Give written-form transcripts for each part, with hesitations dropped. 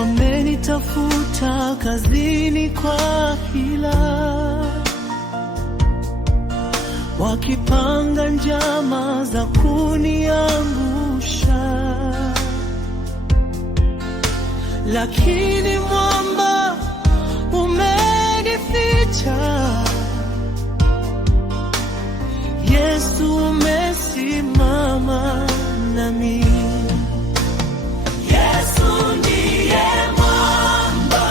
wamenitafuta kazini kwa hila, wakipanga njama za kuniangusha. Lakini mwamba umenificha, Yesu umesimama nami. Yesu ndiye mwamba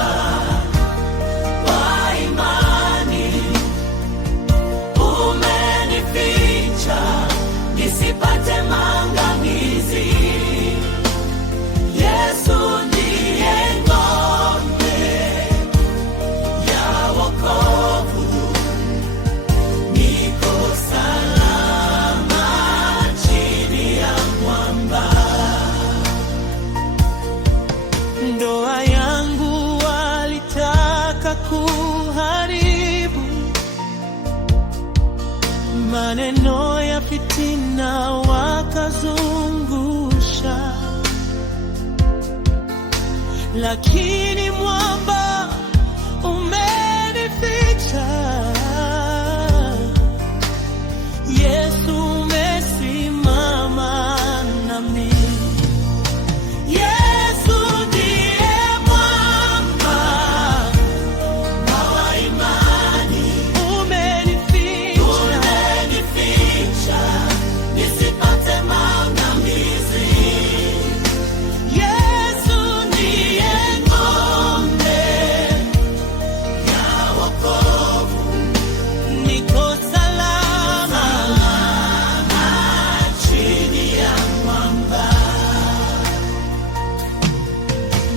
wa imani, umenificha nisipate maangamizi. Yesu ndiye ngome ya wokovu, niko salama chini ya mwamba. Ndoa yangu walitaka kuharibu, maneno ya fitina wakazungusha. Lakini mwamba umenificha, Yesu umesimama nami. Yesu ndiye mwamba wa imani, umenificha nisipate maangamizi. Yesu ndiye ngome ya wokovu, niko salama chini ya mwamba.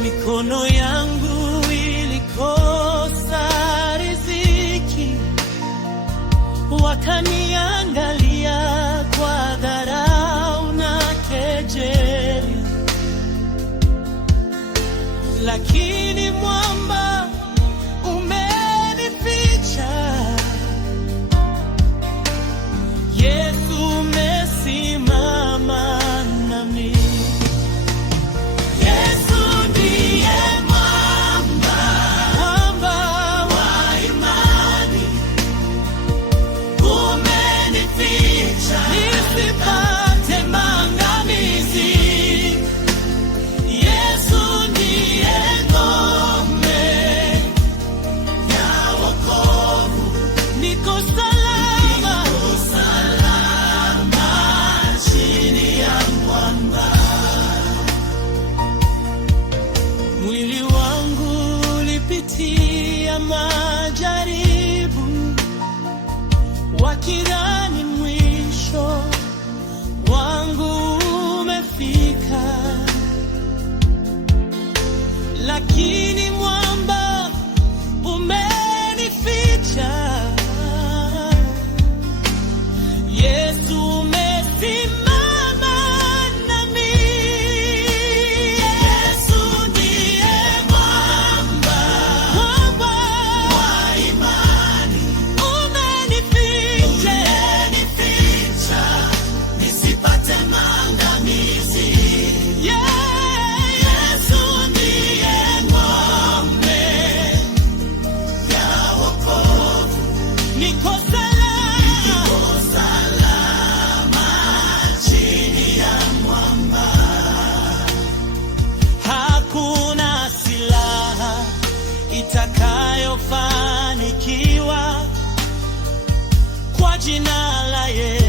Mikono yangu ilikosa riziki, wakaniangalia kwa dharau na kejeli. Lakini mwamba umenificha, Yesu umesimama nami. Yesu ndiye mwamba wa imani, umenificha nisipate maangamizi. Yesu ndiye ngome ya wokovu, niko salama chini ya mwamba. Mwili wangu ulipitia majaribu, wakidhani mwisho wangu umefika. Lakini mwamba umenificha, Yesu umesimama nami. Yesu ndiye mwamba wa imani, umenificha nisipate maangamizi. Yesu ndiye ngome ya wokovu, niko salama chini ya mwamba. Hakuna silaha itakayofanikiwa kwa jina la Yesu.